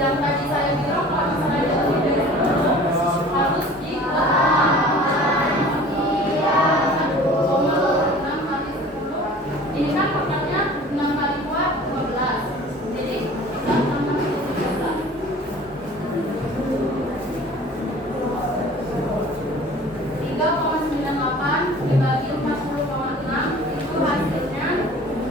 Yang tadi saya bilang kalau misalnya lebih dari 10 harus dikurangi. Koma 6 kali 10. Ini kan pokoknya 6 kali 2 12. Jadi kita tambah 13. 3,98 dibagi 40,6 itu hasilnya 5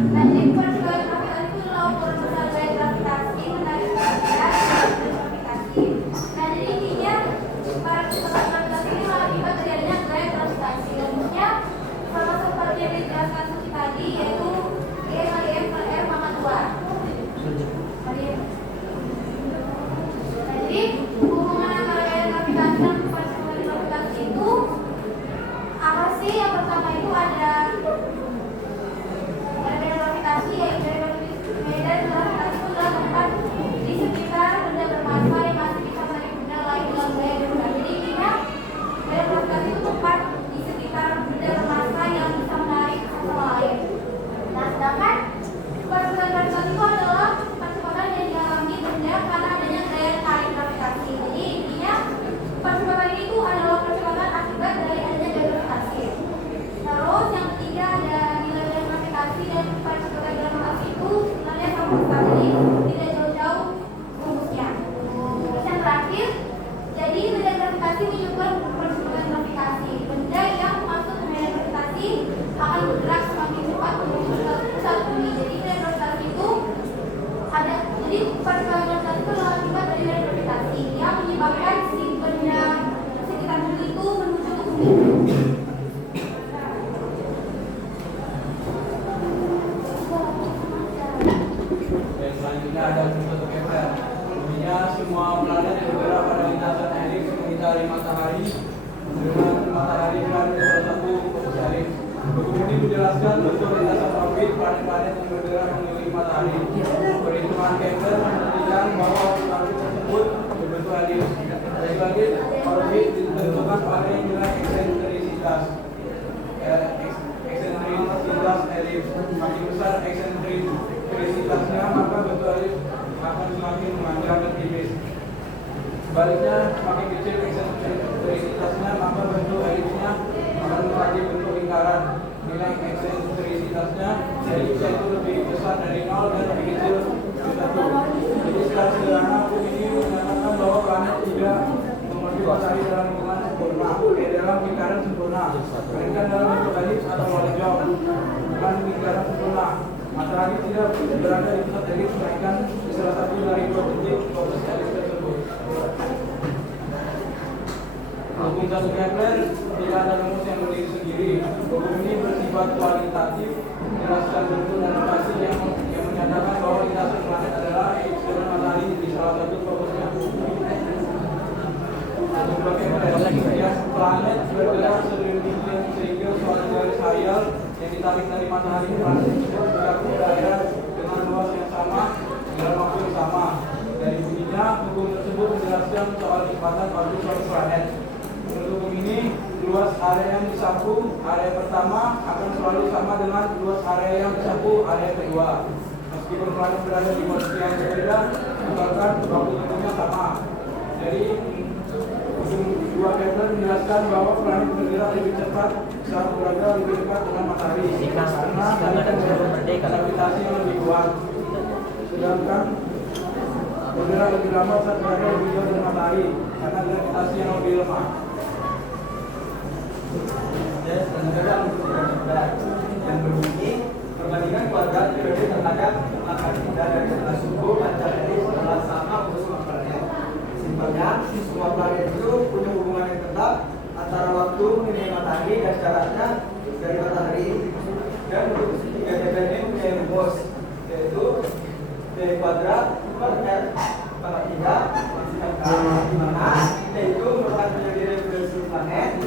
Nah, jadi persebaran gravitasi itu adalah ukuran besar gaya gravitasi menarik benda dan gravitasi. Nah, jadi intinya para persebaran gravitasi ini akibat dari adanya gaya gravitasi. Rumusnya sama seperti yang dijelaskan Suci tadi, yaitu E kali M per R pangkat 2. Nah, jadi hubungan antara gaya gravitasi dan persebaran gravitasi itu apa sih? Yang pertama itu ada medan gravitasi, yaitu medan gravitasi itu adalah tempat di sekitar benda bermassa yang masih bisa menarik benda lain dalam gaya gravitasi. Jadi intinya medan gravitasi itu tempat di sekitar benda bermassa yang bisa menarik satu lain. Nah, sedangkan persebaran gravitasi itu adalah percepatan yang dialami benda karena adanya daya tarik gravitasi. Jadi intinya percepatan itu adalah percepatan akibat dari adanya gaya gravitasi. Terus yang ketiga ada nilai gaya gravitasi dan percepatan gravitasi itu sebenarnya sama sekali tidak jauh-jauh rumusnya. Terus yang terakhir, jadi medan gravitasi menyukur percepatan gravitasi. Benda yang masuk ke medan gravitasi akan bergerak semakin cepat menuju ke pusat bumi. Jadi medan gravitasi itu ada, jadi percepatan gravitasi itu adalah akibat dari medan gravitasi yang menyebabkan si benda sekitar bumi itu menuju ke bumi. Selanjutnya ada contoh Kepler. Bunyinya semua planet bergerak pada lintasan elips mengitari matahari dengan matahari berada di salah satu posisi elips. Buku ini menjelaskan bentuk lintasan orbit planet-planet yang bergerak mengelilingi matahari. Perhitungan Kepler menunjukkan bahwa orbit tersebut berbentuk elips. Lagi-lagi orbit ditentukan oleh nilai eksentrisitas. Eksentrisitas elips makin besar eksentrisitasnya, maka bentuk elips akan semakin memanjang dan tipis. Sebaliknya, semakin kecil eksentrisitasnya, maka bentuk elipsnya akan menjadi bentuk lingkaran. Nilai eksentrisitasnya elipsnya itu lebih besar dari 0 dan lebih kecil dari 1. Jadi secara sederhana hukum ini menyatakan bahwa planet tidak memiliki matahari dalam lingkungan sempurna, dalam lingkaran sempurna, melainkan dalam bentuk elips atau lollipop, bukan lingkaran sempurna. Matahari tidak berada di pusat elips, melainkan di salah satu dari dua titik fokus elips tersebut. Hukum satu Kepler tidak ada rumus yang berdiri sendiri. Hukum ini bersifat kualitatif, menjelaskan bentuk dan lokasi yang menyatakan bahwa lintasan planet adalah elips dengan matahari di salah satu fokusnya. Hukum Kepler, planet bergerak sedemikian sehingga suatu garis khayal yang ditarik dari matahari planet tersebut bergerak ke daerah dengan luas yang sama dalam waktu yang sama. Dari bunyinya, hukum tersebut menjelaskan soal kecepatan orbit suatu planet. Menurut hukum ini, luas area yang disapu area pertama akan selalu sama dengan luas area yang disapu area kedua. Meskipun planet berada di posisi yang berbeda, bukan waktu tempuhnya sama. Jadi, hukum dua Kepler menjelaskan bahwa planet bergerak lebih cepat saat berada lebih dekat dengan matahari karena ada gravitasi yang lebih kuat. Sedangkan bergerak lebih lama saat berada lebih jauh dari matahari karena gravitasi yang lebih lemah. Yang berbunyi perbandingan kuadrat periode terhadap mengangkat benda dari sebelah suku panjang elips adalah sama untuk semua planet. Simpelnya, semua planet itu punya hubungan yang tetap antara waktu mengenai matahari dan jaraknya dari matahari. Dan untuk tiga ini punya rumus, yaitu D kuadrat per R pangkat 3 di mana yaitu merupakan penjadi referensi planet.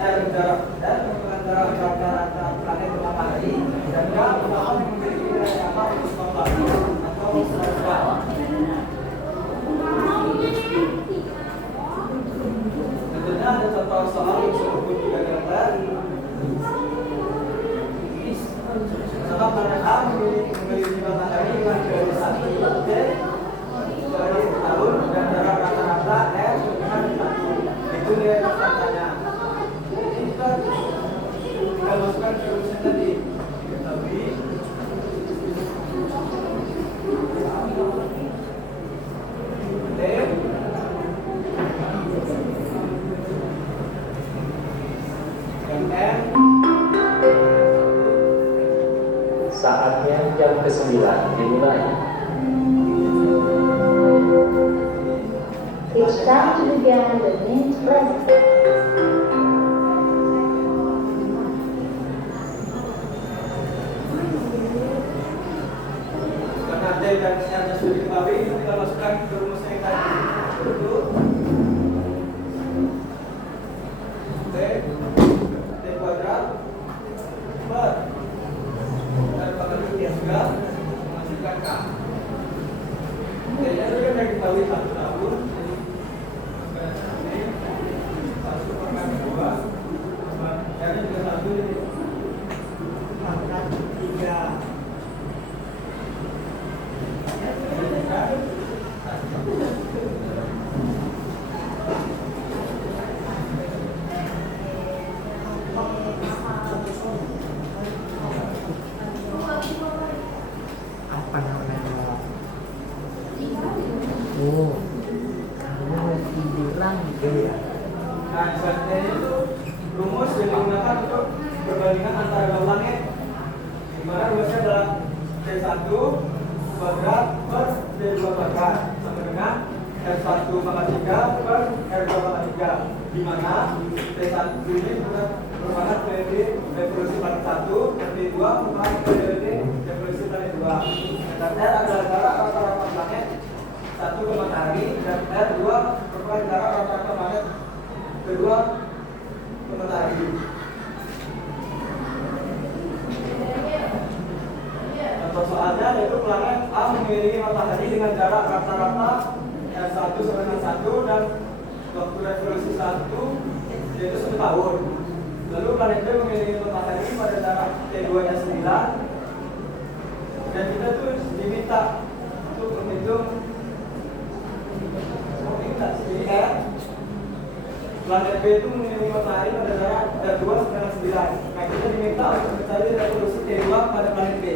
R jarak dan antara antara planet dan matahari, dan juga merupakan memiliki nilai apa untuk semua planet atau semua. Tentunya ada contoh soal yang disebut juga Kepler. Sebab planet A memiliki matahari yang dari 1 D dari tahun dan jarak rata-rata R dengan 1. Itu dia katanya. Kita masukkan ke rumusnya tadi, tapi D dan M saat yang ke-9 dimulai. It's time to begin the next lesson. Karena D dan C-nya sudah diketahui, kita masukkan ke rumus yang tadi. Itu D kuadrat per dan bakal juga masukkan K. D-nya sudah diketahui 1 tahun. Ini 1 per kali 2. R-nya juga 1 jadi pangkat 3. Apa namanya? Oh, kamu lagi bilang gitu ya? Nah, selanjutnya itu rumus yang digunakan untuk perbandingan antara dua planet. Di mana rumusnya adalah T1 kuadrat per T2 kuadrat sama dengan R1 pangkat 3 per R2 pangkat 3. Di mana T1 ini merupakan periode revolusi planet 1 dan T2 merupakan periode revolusi planet 2. Dan R adalah jarak rata-rata planet 1 ke matahari dan R2 merupakan jarak rata-rata planet kedua ke matahari. Contoh soalnya yaitu planet A mengelilingi matahari dengan jarak rata-rata R1 sama dengan 1 dan waktu revolusi 1 yaitu 1 tahun. Lalu planet B mengelilingi matahari pada jarak T2 nya 9 dan kita tuh diminta untuk menghitung ini R planet B itu mengelilingi matahari pada jarak R2 sama 9. Nah, kita diminta untuk mencari revolusi T2 pada planet B.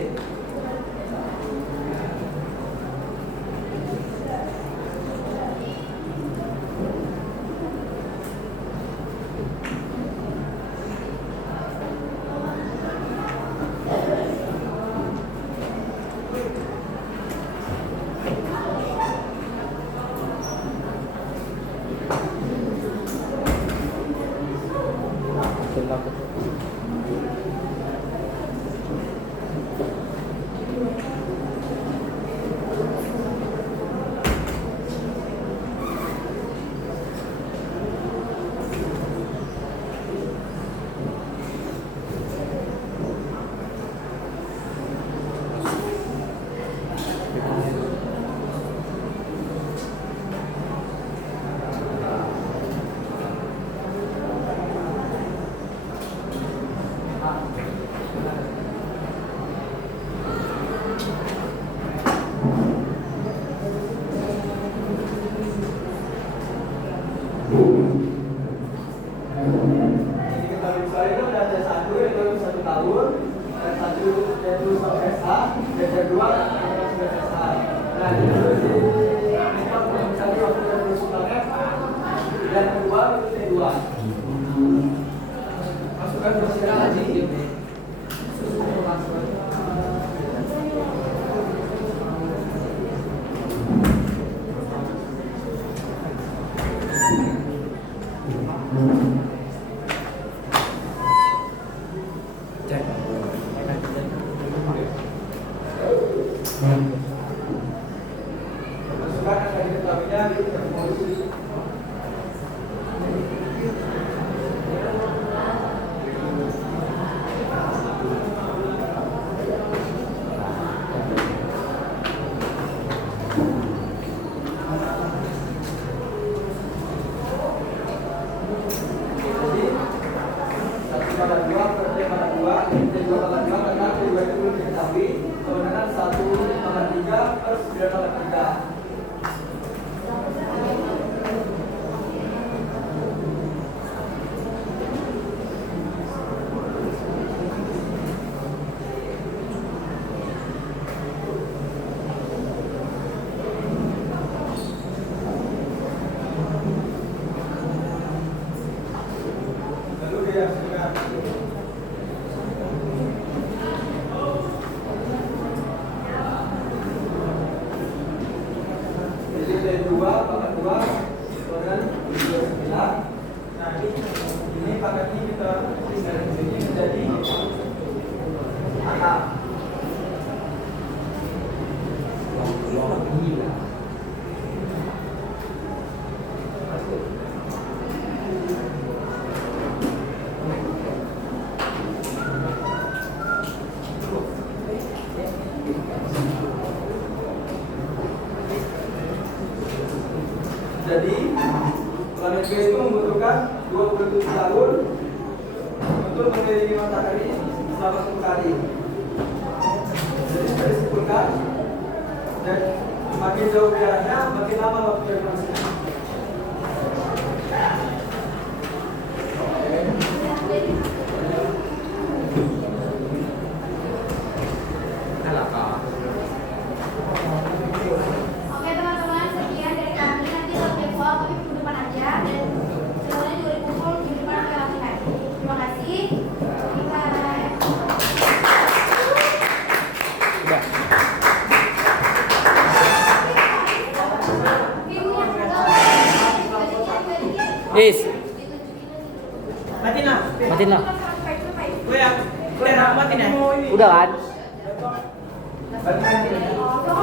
T2 pada 2 karena T2 itu belum diketahui kewenangan 1 pangkat 3 matahari selama 10 kali. Jadi sudah disimpulkan, dan makin jauh jaraknya, makin lama waktu yang masih. Oke teman-teman, sekian dari kami. Nanti kalau jadwal kami minggu depan aja dan semuanya juga dikumpul minggu depan kami latihan. Terima kasih. Bye. Is, matiin lah. Gue yang matiin ya. Udah kan? Oh,